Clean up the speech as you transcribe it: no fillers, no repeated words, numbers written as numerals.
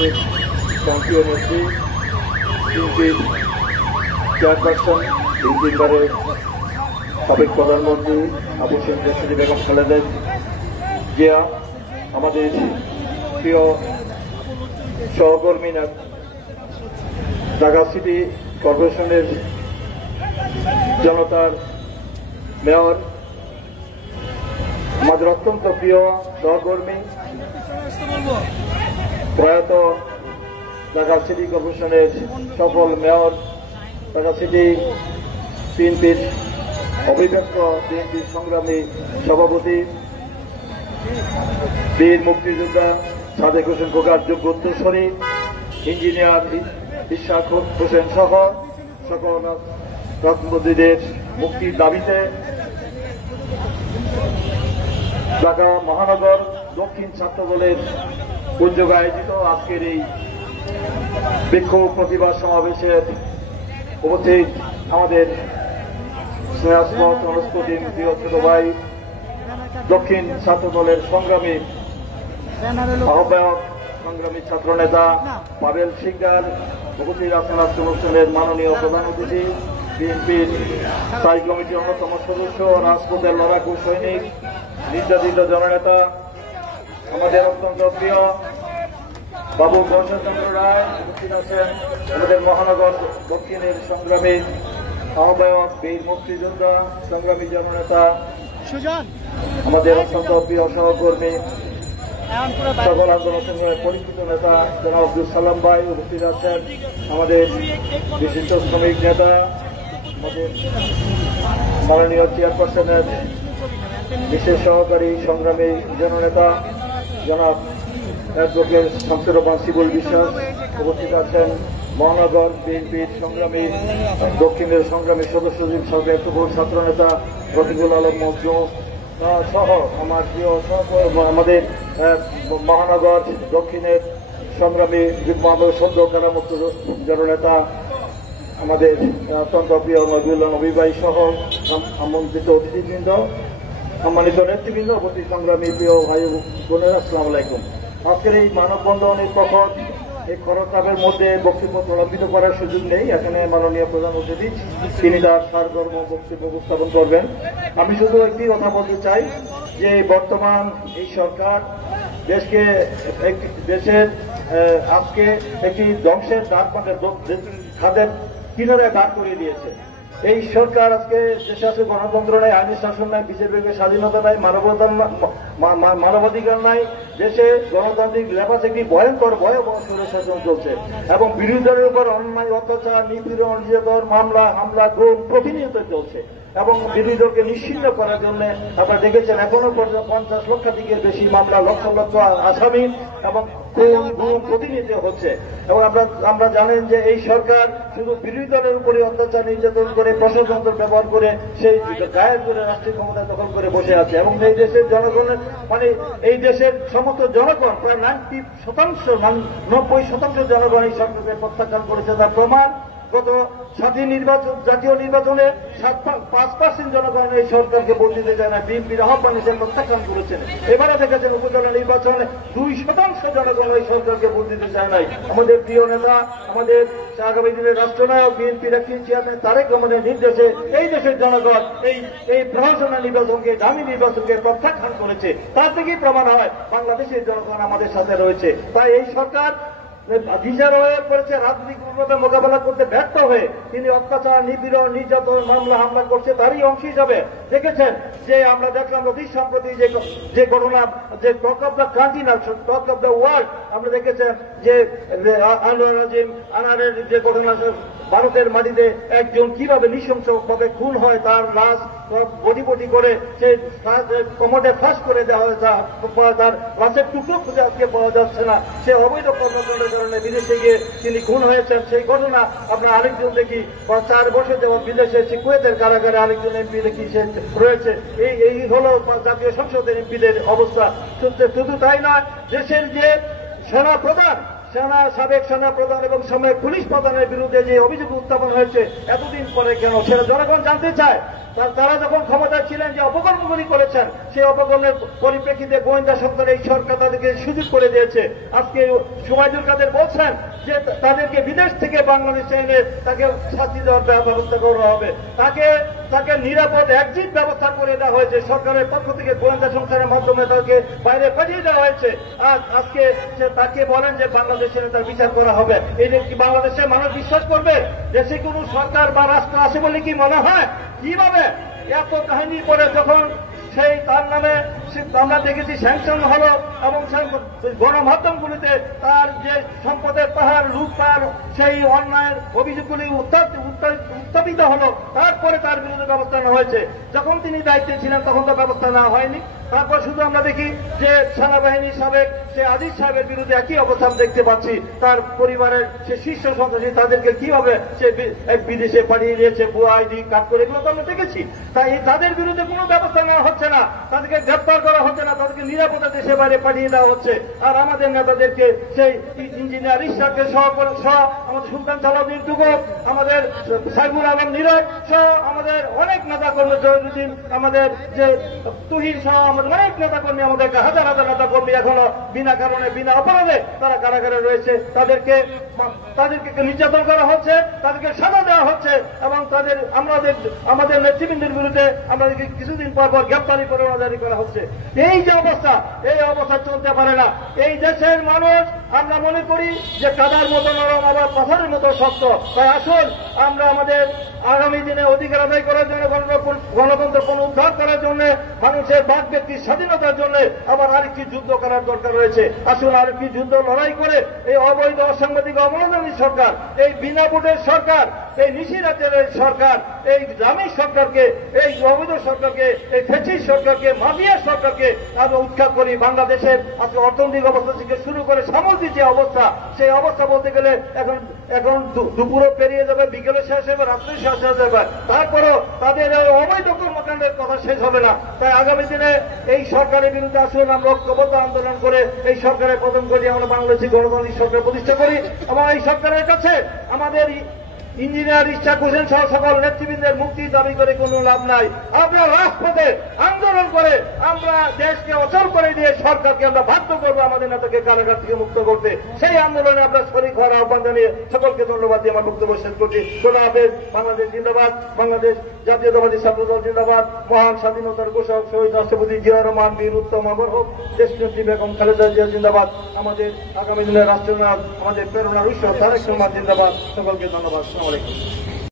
বাংলাদেশের সংসদীয় নেত্রী বিএনপির চেয়ারপারসন, এই তিনবারের সাবেক প্রধানমন্ত্রী আবু সিদ্দিক বেগম খালেদা জিয়া, আমাদের প্রিয় সহকর্মী ঢাকা সিটি কর্পোরেশনের জনতার মেয়র, আমাদের অত্যন্ত প্রিয় সহকর্মী প্রয়াত ঢাকা সিটি কর্পোরেশনের সফল মেয়র, ঢাকা সিটি বিএনপির অবিভক্ত বিএনপির সংগ্রামী সভাপতি, বীর মুক্তিযোদ্ধা সাদেক হোসেন খোকার যোগ্য উত্তরসূরি, ইঞ্জিনিয়ার ইশাক হোসেন সহ সকল রাজনীতিদের মুক্তির দাবিতে ঢাকা মহানগর দক্ষিণ ছাত্র দলের উদ্যোগে আয়োজিত আজকের এই বিক্ষোভ প্রতিবাদ সমাবেশের উপস্থিত আমাদের স্নেহাস্পদ অনুষ্ঠিত প্রিয় ছোট ভাই দক্ষিণ ছাত্র দলের সংগ্রামী আহ্বায়ক, সংগ্রামী ছাত্র নেতা পাবেল শিকদার, উপস্থিত আছেন অনুষ্ঠানের মাননীয় প্রধান অতিথি, বিএনপির স্থায়ী কমিটির অন্যতম সদস্য, রাজপথের লড়াকু সৈনিক, নির্যাতিত জননেতা, আমাদের অত্যন্ত প্রিয় বাবু গণেশচন্দ্র রায়, উপস্থিত আছেন আমাদের মহানগর দক্ষিণের সংগ্রামী আহ্বায়ক, বীর মুক্তিযোদ্ধা, সংগ্রামী জননেতা, আমাদের অত্যন্ত প্রিয় সহকর্মী, সকল আন্দোলন সংগ্রামের পরিচিত নেতা জনাব আব্দুল সালাম ভাই, উপস্থিত আছেন আমাদের বিশিষ্ট শ্রমিক নেতা, আমাদের মাননীয় চেয়ারপারসনের বিশেষ সহকারী সংগ্রামী জননেতা জনাব অ্যাডভোকেট শামসুর রহমান শিবুল বিশ্বাস, উপস্থিত আছেন মহানগর বিএনপির সংগ্রামী দক্ষিণের সংগ্রামী সদস্য সরকার ছাত্র নেতা রফিকুল আলম মজনু সহ আমার প্রিয় আমাদের মহানগর দক্ষিণের সংগ্রামী সদ্য কারামুক্ত জননেতা আমাদের অত্যন্ত প্রিয় নজরুল্লাহ নবী ভাই সহ আমন্ত্রিত অতিথিবৃন্দ, সম্মানিত নেতৃবৃন্দ, উপস্থিত সংগ্রামী প্রিয় ভাই বোনেরা, আসসালামু আলাইকুম। আজকের এই মানববন্ধনের কখন এই খরতাপের মধ্যে বক্তব্য প্রলম্বিত করার সুযোগ নেই। এখানে মাননীয় প্রধান অতিথি তিনি তার সারকর্ম বক্তব্য উপস্থাপন করবেন। আমি শুধু একটি কথা বলতে চাই যে বর্তমান এই সরকার দেশের আজকে একটি ধ্বংসের খাদের কিনারে দাঁড় করিয়ে দিয়েছে। এই সরকার আজকে দেশে আছে গণতন্ত্র নাই, আইনি শাসন নাই, বিজেপির স্বাধীনতা নাই, মানবাধিকার নাই, দেশে গণতান্ত্রিক লেবাস একটি ভয়ঙ্কর ভয়াবহ শাসন চলছে এবং বিরোধী দলের উপর অন্যায় অত্যাচার, নিপীড়ন, নির্যাতন, মামলা হামলা, গুম প্রতিনিয়ত চলছে এবং বিরোধী দলকে নিশ্চিহ্ন করার জন্য আপনারা দেখেছেন এখনো পর্যন্ত 50 লক্ষাধিকের বেশি মামলা, লক্ষ লক্ষ আসামি এবং গুম প্রতিনিয়ত হচ্ছে। এবং আমরা জানেন যে এই সরকার শুধু বিরোধী দলের উপরে অত্যাচার নির্যাতন করে, প্রশাসনতন্ত্র ব্যবহার করে সেই গায়ের করে রাষ্ট্রীয় ক্ষমতা দখল করে বসে আছে এবং এই দেশের জনগণের এই দেশের সমস্ত জনগণ প্রায় 90% জনগণ এই সরকারকে প্রত্যাখ্যান করেছে। তার প্রমাণ গত স্বাধীন নির্বাচন, জাতীয় নির্বাচনে 5% জনগণ এই সরকারকে ভোট দিতে চায় না, বিএনপির আহ্বানে সে প্রত্যাখ্যান করেছেন। এবারে দেখেছেন উপজেলা নির্বাচনে 2% জনগণ এই সরকারকে ভোট দিতে চায় নাই। আমাদের প্রিয় নেতা, আমাদের আগামী দিনের রাষ্ট্রনায়ক বিএনপির একটি চেয়ারম্যান তারেক রহমানের নির্দেশে এই দেশের জনগণ এই প্রহসনের নির্বাচনকে, দামি নির্বাচনকে প্রত্যাখ্যান করেছে। তার থেকেই প্রমাণ হয় বাংলাদেশের জনগণ আমাদের সাথে রয়েছে। তাই এই সরকার দিশার হয়ে পড়েছে, রাজনৈতিকভাবে মোকাবেলা করতে ব্যর্থ হয়ে তিনি অত্যাচার, নিপীড়ন, নির্যাতন, মামলা হামলা করছে। তারই অংশ হিসাবে দেখেছেন যে আমরা দেখলাম অতি সম্প্রতি যে ঘটনা, যে টক অব দ্য কান্ট্রি না টক অব দ্য ওয়ার্ল্ড, আমরা দেখেছেন যে আনারের যে ঘটনা, ভারতের মাটিতে একজন কিভাবে নৃশংসভাবে খুন হয়, তার লাশ বডি বডি করে সে কমোডে ফাঁস করে দেওয়া হয়েছে, তার লাশের টুকরো খুঁজে আজকে পাওয়া যাচ্ছে না। সে অবৈধ কর্মকাণ্ডের কারণে বিদেশে গিয়ে তিনি খুন হয়েছেন। সেই ঘটনা আমরা আরেকজন দেখি 4 বছর যেমন বিদেশে কুয়েতের কারাগারে আরেকজন এমপি দেখি সে রয়েছে। এই হলো জাতীয় সংসদের এমপিদের অবস্থা। শুধু তাই নয়, দেশের যে সেনা প্রধান, সাবেক সেনা প্রধান এবং সাময়িক পুলিশ প্রধানের বিরুদ্ধে যে অভিযোগ উত্থাপন হয়েছে এতদিন পরে কেন, সেটা জনগণ জানতে চায়। তারা যখন ক্ষমতায় ছিলেন যে অপকর্মগুলি করেছেন, সেই অপকর্মের পরিপ্রেক্ষিতে গোয়েন্দা সংস্থার এই সরকার তাদেরকে সুযোগ করে দিয়েছে। আজকে সুমাইদুল কাদের বলছেন যে তাদেরকে বিদেশ থেকে বাংলাদেশে এনে তাকে শাস্তি দেওয়ার ব্যবস্থা করা হবে, তাকে নিরাপদ এক্সিট ব্যবস্থা করে দেওয়া হয়েছে, সরকারের পক্ষ থেকে গোয়েন্দা সংস্থার মাধ্যমে তাকে বাইরে পাঠিয়ে দেওয়া হয়েছে। আর আজকে তাকে বলেন যে বাংলাদেশে তার বিচার করা হবে। এই কি বাংলাদেশের মানুষ বিশ্বাস করবে? দেশে কোনো সরকার বা রাষ্ট্র আছে বলে কি মনে হয়? কিভাবে এত কাহিনী করে যখন সেই তার নামে আমরা দেখেছি স্যাংশন হলো এবং গণমাধ্যমগুলিতে তার যে সম্পদের পাহাড় লুটপাট সেই অন্যায়ের অভিযোগগুলি উত্থাপিত হলো, তারপরে তার বিরুদ্ধে ব্যবস্থা নেওয়া হয়েছে। যখন তিনি দায়িত্বে ছিলেন তখন তো ব্যবস্থা নেওয়া হয়নি। তারপর শুধু আমরা দেখি যে সেনাবাহিনীর সাবেক সে আজিজ সাহেবের বিরুদ্ধে একই অবস্থান দেখতে পাচ্ছি। তার পরিবারের সে শীর্ষ সন্ত্রাসী তাদেরকে কিভাবে সে বিদেশে পাঠিয়ে দিয়েছে, ভুয়া আইডি কার্ড করে, এগুলো তো আমরা দেখেছি। তাই তাদের বিরুদ্ধে কোনো ব্যবস্থা নেওয়া হচ্ছে না, তাদেরকে গ্রেপ্তার করা হচ্ছে না, তাদেরকে নিরাপদে দেশে বাইরে পাঠিয়ে দেওয়া হচ্ছে। আর আমাদের নেতাদেরকে সেই ইঞ্জিনিয়ার ইশাককে সহ আমাদের সুলতান সালাউদ্দিন টুকু, আমাদের সাইফুল আলম নীরব সহ আমাদের অনেক নেতা কর্মী, জহিরুদ্দিন, আমাদের যে তুহিন সহ আমাদের অনেক নেতা কর্মী, আমাদেরকে হাজার হাজার নেতা কর্মী এখনো বিনা কারণে বিনা অপরাধে তারা কারাগারে রয়েছে। তাদেরকে নির্যাতন করা হচ্ছে, তাদেরকে সাজা দেওয়া হচ্ছে এবং আমাদের নেতৃবৃন্দের বিরুদ্ধে আমাদেরকে কিছুদিন পর পর গ্রেপ্তারি পরোয়ানা জারি করা হচ্ছে। এই যে অবস্থা, এই অবস্থা চলতে পারে না। এই দেশের মানুষ আমরা মনে করি যে কাদার মতো নরম, আবার পাথরের মতো শক্ত। তাই আসুন আমরা আমাদের আগামী দিনে অধিকার আদায় করার জন্য, গণতন্ত্র পুনরুদ্ধার করার জন্য, মানুষের বাক ব্যক্তির স্বাধীনতার জন্য আবার আরেকটি যুদ্ধ করার দরকার রয়েছে। আসুন আরেকটি যুদ্ধ লড়াই করে এই অবৈধ অসাংবাদিক অবমাননাকারী সরকার, এই বিনা ভোটের সরকার, এই নিশিরাতের সরকার, এই গ্রামীণ সরকারকে, এই অবৈধ সরকারকে, এই ফ্যাসিস্ট সরকারকে, মাফিয়া সরকারকে আমরা উৎখাত করি। বাংলাদেশের আজকে অর্থনৈতিক অবস্থা থেকে শুরু করে সামগ্রিক যে অবস্থা, সেই অবস্থা বলতে গেলে এখন দুপুরও পেরিয়ে যাবে, বিকেলে শেষ হবে, রাত্রে শেষ হয়ে যাবে, তারপরও তাদের অবৈধ কর্মকাণ্ডের কথা শেষ হবে না। তাই আগামী দিনে এই সরকারের বিরুদ্ধে আসুন আমরা ঐক্যবদ্ধ আন্দোলন করে এই সরকারের পতন করি, আমরা বাংলাদেশি গণতান্ত্রিক সরকার প্রতিষ্ঠা করি এবং এই সরকারের কাছে আমাদের ইঞ্জিনিয়ার ইশাক হোসেন সহ সকল নেতৃবৃন্দের মুক্তি দাবি করে কোনো লাভ নাই। আমরা রাজপথে আন্দোলন করে আমরা দেশকে অচল করে দিয়ে সরকারকে আমরা বাধ্য করবো আমাদের নেতাকে কারাগার থেকে মুক্ত করতে। সেই আন্দোলনে আমরা শরীক হওয়ার আহ্বান জানিয়ে সকলকে ধন্যবাদ দিয়ে আমার বক্তব্য শেষ করছি। খোদা হাফেজ। বাংলাদেশ জিন্দাবাদ, বাংলাদেশ জাতীয়তাবাদী ছাত্রদল জিন্দাবাদ, মহান স্বাধীনতার ঘোষক শহীদ রাষ্ট্রপতি জিয়া রহমান, বীর উত্তম অমর হোক, দেশনেত্রী বেগম খালেদা জিয়া জিন্দাবাদ, আমাদের আগামী দিনের রাষ্ট্রনায়ক, আমাদের প্রেরণার উৎস তারেক রহমান জিন্দাবাদ। সকলকে ধন্যবাদ। আসসালামু আলাইকুম।